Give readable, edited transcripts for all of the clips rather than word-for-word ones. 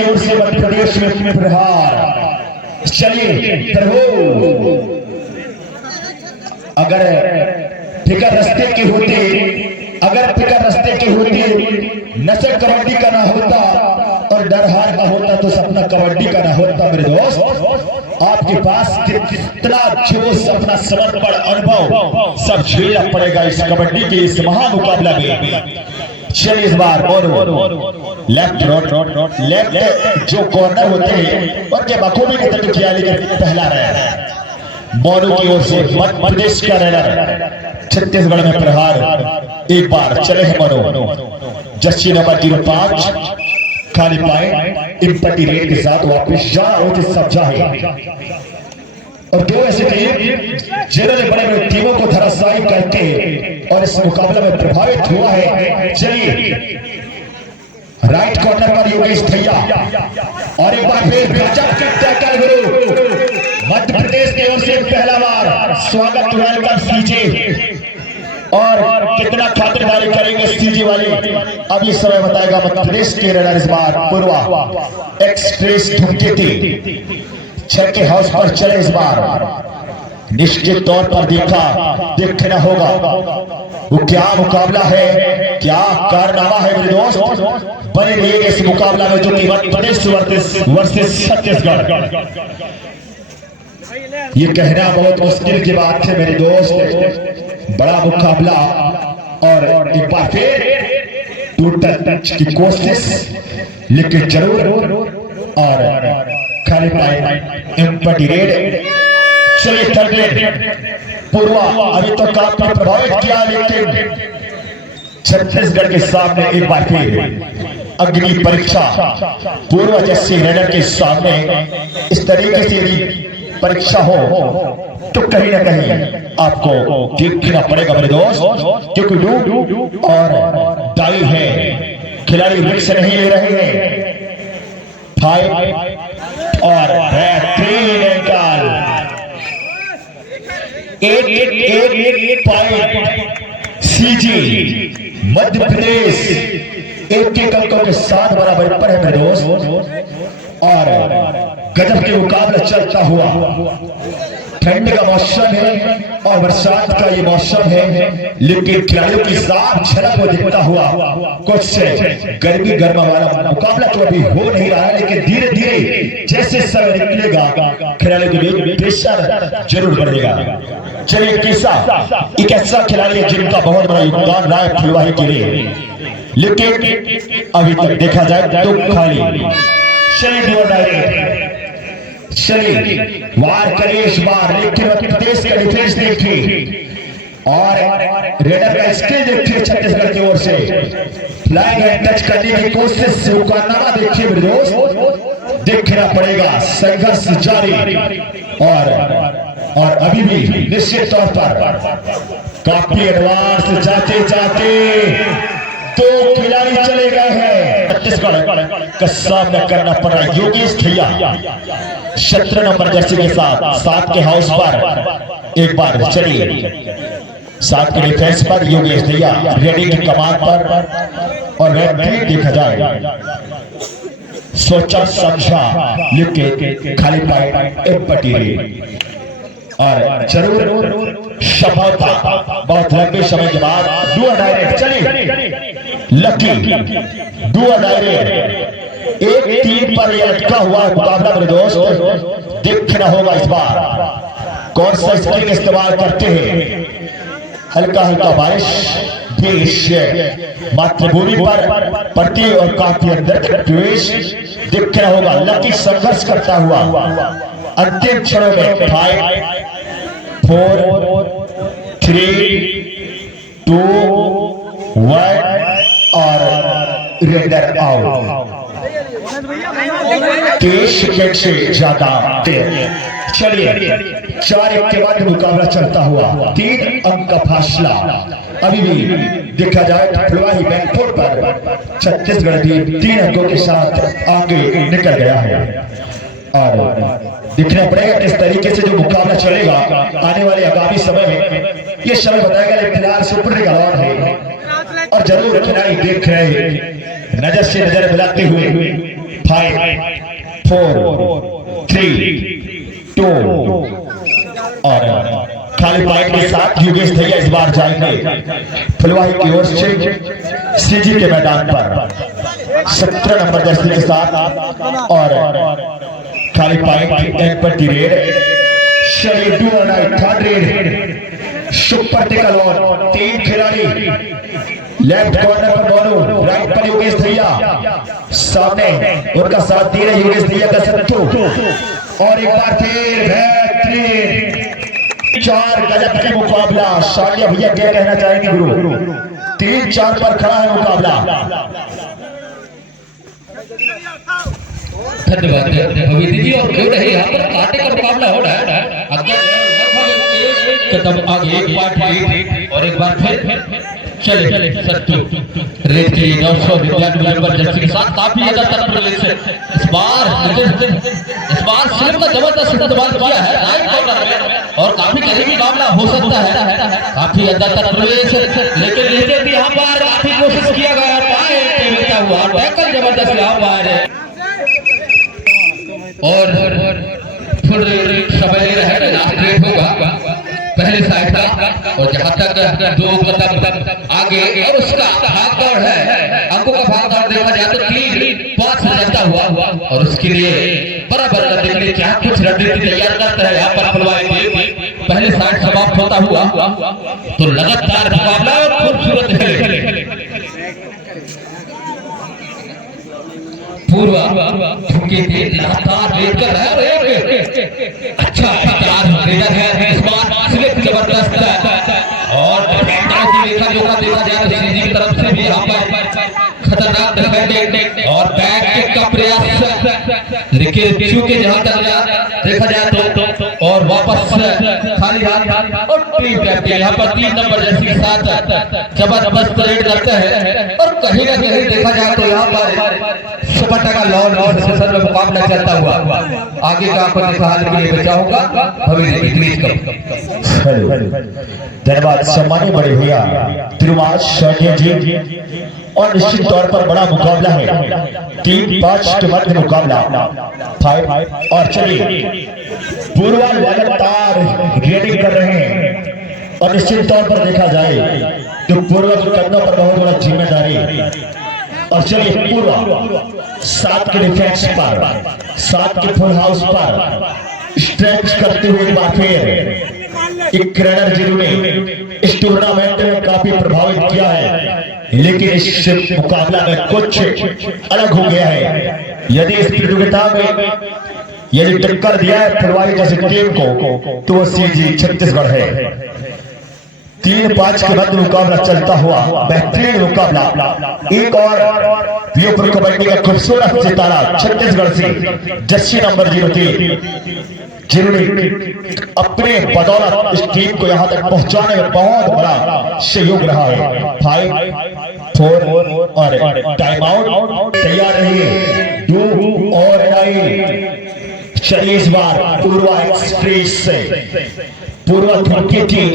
की ओर से मध्य प्रदेश में प्रहार। चलिए प्रभु, अगर फिकर रास्ते के होते, अगर फिकर रास्ते के होते, नशा कबड्डी का ना होता और डर हार का होता तो सपना कबड्डी का ना होता। मेरे दोस्त, आपके पास कितना जोश, अपना समर्पण, अनुभव सब झेलना पड़ेगा इस कबड्डी के इस महामुकाबला में। चलिए इस बार लेफ्ट लेफ्ट जो कॉर्नर होते हैं उनके बखूबी की तरफ किया, लेकिन पहला रन मोनू की ओर से मध्य प्रदेश का रनर छत्तीसगढ़ में प्रहार। एक बार चले हैं मोनू, जर्सी नंबर 05 खाली पाए इम्पटी रेट के साथ वापस जा सब जाए। और दो ऐसे टीम जिन्होंने बड़े बड़े टीमों को धराशायी करके और इस मुकाबले में प्रभावित हुआ है। चलिए राइट कॉर्नर पर योगेश भैया, और एक बार फिर गजब के टैकल गुरु मध्य प्रदेश की ओर से पहला बार स्वागत, वेलकम सीजे। और कितना खातिरदारी करेंगे सीजे वाले, अब ये समय बताएगा मध्य प्रदेश के रनर। इस बार पूर्वा एक्सप्रेस धूमकेतु 6 के हाउस पर चले। इस बार निश्चित तौर पर देखना होगा वो क्या मुकाबला है, क्या कारनामा है मेरे दोस्त। बने रहिए इस मुकाबला में जो कि मध्य प्रदेश वर्सेस छत्तीसगढ़। ये कहना बहुत मुश्किल की बात है मेरे दोस्त, बड़ा मुकाबला। और एक बार फिर टूटल टच की कोशिश, लेकिन जरूर और खाली पाए एम्पटी रेड। चलिए थर्ड रेड पूर्वा अभी तो काफी प्रभावित किया, लेकिन छत्तीसगढ़ के सामने एक बार फिर अग्नि परीक्षा। पूर्वा जैसे रनर के सामने इस तरीके से परीक्षा हो तो कहीं ना कहीं आपको देखना पड़ेगा मेरे दोस्त, क्योंकि डू और डाई है, खिलाड़ी रिस्क नहीं ले रहे हैं। 5 और बेहतरीन एंगल, एक पॉइंट सीजी मध्य प्रदेश 1 के अंकों के साथ बराबर पर है मेरे दोस्त। और गजब के मुकाबला चलता हुआ, ठंड का मौसम है और बरसात का ये मौसम है, लेकिन खिलाड़ियों की साफ झलक को दिखता हुआ कुछ गर्मी गर्मा वाला मुकाबला तो अभी हो नहीं रहा है, लेकिन धीरे धीरे जैसे समय निकलेगा खिलाड़ियों के लिए प्रेशर जरूर बढ़ेगा। चलिए कैसा एक ऐसा खिलाड़ी है जिनका बहुत बड़ा योगदान रहा है फुलवाही के लिए, लेकिन अभी तक देखा जाए तो खाली। चलिए वार करिए इस बार, लेकिन मध्य प्रदेश का डिफेंस देखिए और रेडर का स्किल देखिए। छत्तीसगढ़ की ओर से फ्लाइंग एंड टच करने की कोशिश, कारनामा देखिए मेरे दोस्त, देखना पड़ेगा। संघर्ष जारी और अभी भी निश्चित तौर पर काफी एडवांस जाते जाते 2 खिलाड़ी चले गए हैं। छत्तीसगढ़ का सामना करना पड़ रहा है योगेश भैया 17 नंबर जर्सी के साथ 7 के हाउस पर। एक बार चलिए 7 के डिफेंस पर योगेश भैया रेडी की कमान पर, और वह देखा जाए सोचा समझा, लेकिन खाली पाए एम्पटी रेड। और जरूर सफलता बहुत लंबे समय के बाद डू डायरेक्ट। चलिए लकी डू डायरेक्ट 1-3 पर यह लटका हुआ मुकाबला मेरे दोस्त, देखना होगा इस बार कौन सा स्किल इस्तेमाल करते हैं। हल्का हल्का बारिश भी मातृभूमि पर पड़ती और काफी अंदर प्रवेश, देखना होगा। लकी संघर्ष करता हुआ अंतिम क्षणों में 5 4 3 2 1 और रेडर आउट। 23 सेकंड से ज्यादा देर। चलिए 4-1 के बाद मुकाबला चलता हुआ 3 अंक का फासला अभी भी देखा जाए फुलवाही बैंकपुर पर छत्तीसगढ़ टीम 3 अंकों के साथ आगे निकल गया है। और देखना पड़ेगा किस तरीके से जो मुकाबला चलेगा आने वाले आगामी समय में, ये समय बताएगा। फिलहाल सुपर लीग दौर है और जरूर खिलाड़ी देख रहे हैं, नजर से नजर मिलाते हुए 5 4 3 2 और खाली पॉइंट के साथ योगेश भैया इस बार जाएंगे फुलवाही की ओर से सीजी के मैदान पर 17 नंबर जर्सी के साथ और खाली पॉइंट एंड पर रेड शरीर थर्ड रेड सुपर टिकल और 3 खिलाड़ी लेफ्ट कॉर्नर पर दोनों राइट पर योगेश भैया सामने उनका साथ दे रहे योगेश भैया का सत्तू और एक बार फिर बेहतरीन 4 गजब का मुकाबला। शालिया भैया क्या कहना चाहेंगे गुरु? 3-4 पर खड़ा है मुकाबला। धन्यवाद भगवती जी। और क्यों नहीं यहाँ पर कांटे का मुकाबला हो रहा है। अगर एक कदम आगे एक बार और एक बार फिर चले सत्तू रेड के 999 नंबर जर्सी के साथ काफी ज्यादा इस बार सिर्फ जबरदस्त इस्तेमाल किया है राइट कॉर्नर में और काफी करीबी मामला हो सकता है। काफी ज्यादा प्रवेश लेकिन लेते भी यहाँ पर काफी कोशिश किया गया पाए मिलता हुआ टैकल जबरदस्त यहाँ पर और थोड़े समय रहे लास्ट रेड होगा पहले साइड का और जहां तक 2 कदम आगे और उसका भाग दौड़ है अंकों का भाग दौड़ देखा जाए तो 3-5 से जाता हुआ और उसके लिए बराबर देखने क्या कुछ रणनीति तैयार करता है यहाँ पर फुलवाही पहले साइड समाप्त होता हुआ तो लगातार मुकाबला और खूबसूरत है पूर्व ठुके थे लगातार रेड कर रहा है अच्छा है इस बार स्लिप जबरदस्त और देखा जाए तो सीजी की तरफ से भी यहाँ पर खतरनाक डिफेंडिंग और बैक किक का प्रयास लेकिन चूंकि जहां तक देखा जाए तो और वापस खाली हाथ और टीम कैप्टन यहाँ पर 3 नंबर जर्सी के साथ जबरदस्त रेड करते हैं और कहीं ना कहीं देखा जाए तो यहाँ पर सुपरटा का लॉर्ड सेशन में मुकाबला चलता हुआ आगे का आपको दिखाने के लिए बचाऊंगा धन्यवाद सम्मानित बड़े भैया तिरुमाल शौर्य जी। और निश्चित तौर पर बड़ा मुकाबला है 3-5 के मध्य मुकाबला 5 और चलिए पूर्वाल लगातार रेडिंग कर रहे हैं और निश्चित तौर पर देखा जाए तो पूर्वज कंधों पर बहुत बड़ा जिम्मेदारी और चलिए पूर्व 7 के डिफेंस पर 7 के फुल हाउस पर स्ट्रेच करते हुए बार फिर एक क्रेडर जिन्होंने इस टूर्नामेंट में काफी प्रभावित किया है लेकिन इस मुकाबला में कुछ अलग हो गया है। यदि इस प्रतियोगिता में यदि टक्कर दिया है फुलवाही जैसे टीम को तो वो सीजी छत्तीसगढ़ है। 3-5 के बाद मुकाबला चलता हुआ बेहतरीन मुकाबला एक और प्योपुर कबड्डी का खूबसूरत सितारा छत्तीसगढ़ से जर्सी नंबर 03 जिन्होंने अपने बदौलत इस टीम को यहां तक पहुंचाने में बहुत बड़ा सहयोग रहा है। 5 4 और टाइम आउट तैयार रहिए 2 और चलिए इस बार पूर्वा एक्सप्रेस से पूर्वा धुमकी टीम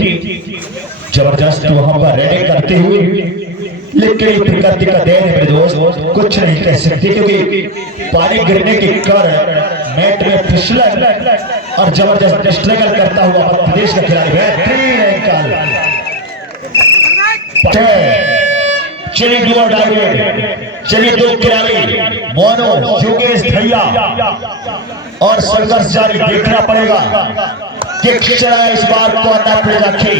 जबरदस्त वहां पर रेडिंग करते हुए लेकिन प्रकृति का देन है दोस्त कुछ नहीं कह सकते क्योंकि पानी गिरने के कारण नेट में फिसलन और जबरदस्त स्ट्रगल करता हुआ प्रदेश का खिलाड़ी बेहतरीन एंकल चलिए 2 खिलाड़ी मोनो योगेश भैया और संघर्ष जारी देखना पड़ेगा कि चला इस बार कॉर्नर पे रखे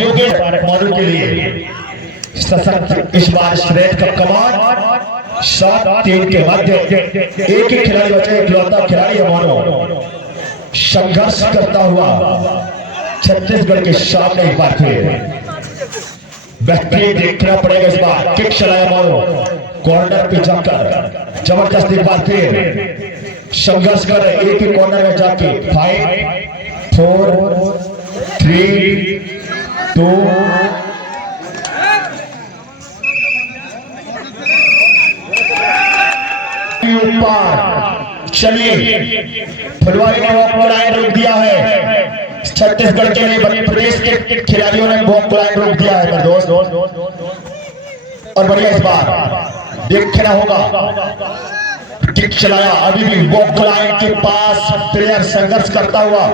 योगेश मोनो के लिए सशक्त इस बार स्ट्रेट का कमान 7-3 के मध्य एक ही खिलाड़ी बचे इकलौता खिलाड़ी है मोनो संघर्ष करता हुआ छत्तीसगढ़ के सामने एक बार फिर बेहतरीन देखना पड़ेगा। इस बार किक चलाया मोनो कॉर्नर पे जाकर जबरदस्त एक बार फिर संघर्ष कर एक ही कॉर्नर में जाके 5 4 3 2 ऊपर चलिए फुलवाही ने वॉक लाइन रोक दिया है। छत्तीसगढ़ के लिए प्रदेश के खिलाड़ियों ने वॉक लाइन रोक दिया है दोस्त और बढ़िया इस बार देखना होगा किक चलाया, अभी भी वॉक लाइन के पास प्लेयर संघर्ष करता हुआ,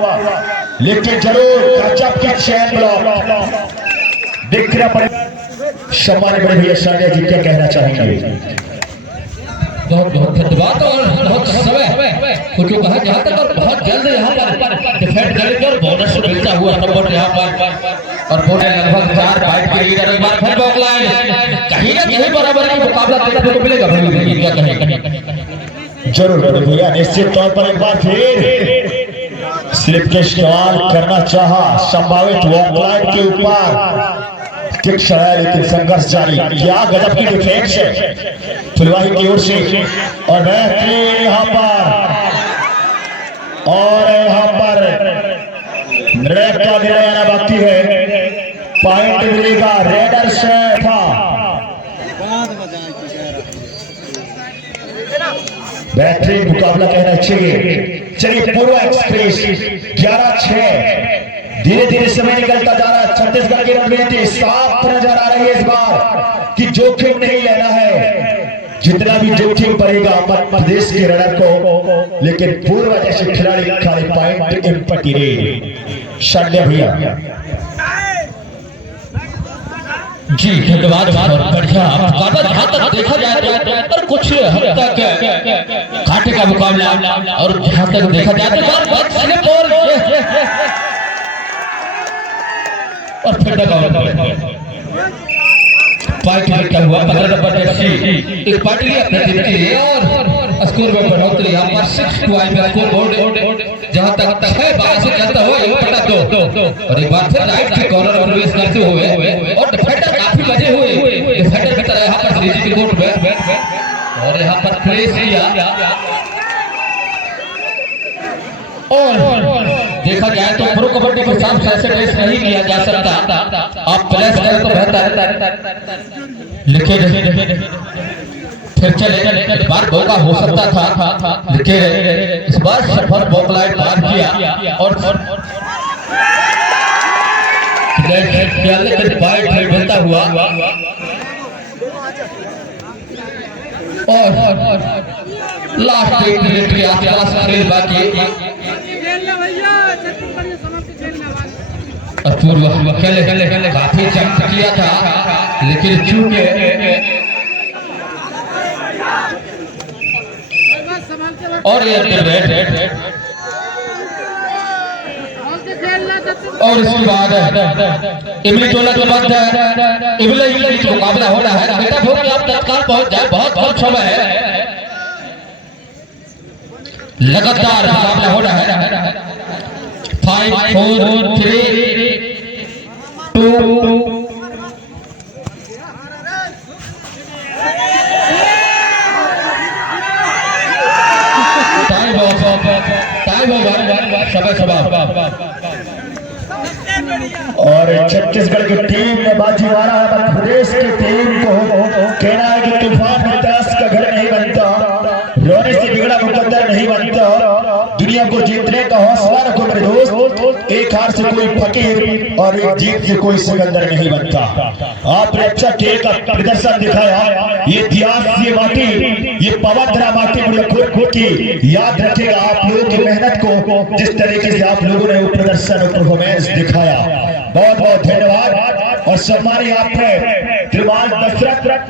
लेकिन जरूर गजब की चैन ब्लॉक देखना पड़ेगा। सम्मानित बड़े भैया सानिया जी क्या कहना चाहेंगे? बहुत बहुत धन्यवाद और बहुत समय हो चुका है जहाँ तक, और बहुत जल्द यहाँ पर डिफेंड करेंगे और बोनस मिलता हुआ सपोर्ट यहाँ पर, और बोले लगभग 4 बाइट की लीडर इस बार फिर वॉक लाइन कहीं ना कहीं बराबर का मुकाबला देखने को मिलेगा। भाई क्या कहेंगे? जरूर बड़े भैया, निश्चित तौर पर एक बार फिर स्लिप के इस्तेमाल करना चाहा, संभावित वॉक लाइन के ऊपर किक चलाया, लेकिन संघर्ष जारी। क्या गजब की डिफेंस है फुलवाही की ओर से, और बेहतरीन यहाँ पर निर्णय का निर्णय आना बाकी है। पॉइंट मिलेगा रेडर से। बेहतरीन मुकाबला कहना चाहिए। चलिए पूर्वा एक्सप्रेस 11-6 धीरे धीरे समय निकलता जा रहा है। छत्तीसगढ़ की रणनीति साफ नजर आ रही है इस बार कि जोखिम नहीं लेना है, जितना भी जोखिम पड़ेगा मध्य प्रदेश के रनर को, लेकिन पूर्व जैसे खिलाड़ी खाली पॉइंट इम्पटी रे संजय भैया जी धन्यवाद। बढ़िया मुकाबला जहाँ तक देखा जाए तो कुछ हद तक घाटे का मुकाबला, और जहाँ तक देखा जाए और फिर पॉइंट लिखा हुआ 15 नंबर जर्सी एक पॉइंट लिया अपने टीम के लिए, और स्कोर में बढ़ोतरी यहाँ पर 6 पॉइंट का स्कोर बोर्ड जहाँ तक 6-12 से चलता हुआ ये पटा 2, और एक बार फिर राइट के कॉर्नर में प्रवेश करते हुए, और डिफेंडर काफी बचे हुए डिफेंडर की तरह यहाँ पर श्रीजी की कोर्ट में, और यहाँ पर प्लेस किया, और देखा जाए तो प्रो कबड्डी के हिसाब से ऐसे टेस्ट नहीं किया जा सकता। आप प्लेस करें तो बेहतर, लेकिन फिर चले बार मौका हो सकता था, लेकिन इस बार सफर वॉक लाइन पार किया, और पॉइंट मिलता हुआ, और लास्ट 1 मिनट के आसपास खेल बाकी। पूर्व खेले काफी जंप किया था, लेकिन चूंकि और ये और इसके बाद इमली टोला के बाद इमली मुकाबला हो रहा है। बेटा भोग आप तत्काल पहुंच जाए, बहुत बहुत समय है, लगातार मुकाबला हो रहा है। 5 4 3 2 और छत्तीसगढ़ की टीम ने बाजी मारा है। मध्य प्रदेश की टीम को कहना है कि तूफान विकास का घर नहीं बनता, रोने से बिगड़ा मुकद्दर नहीं बनता, दुनिया को जीतने का हौसला रखो मेरे दोस्त, एक हार से कोई फकीर और एक जीत से कोई सिकंदर नहीं बनता। आपने अच्छा खेल का प्रदर्शन दिखाया, ये इतिहास, ये माटी, ये पवित्र माटी मुझे की याद रखेगा आप लोगों की मेहनत को, जिस तरीके से आप लोगों ने वो प्रदर्शन और परफॉर्मेंस दिखाया। बहुत बहुत धन्यवाद और सम्मानित आपने त्रिवाल दशरथ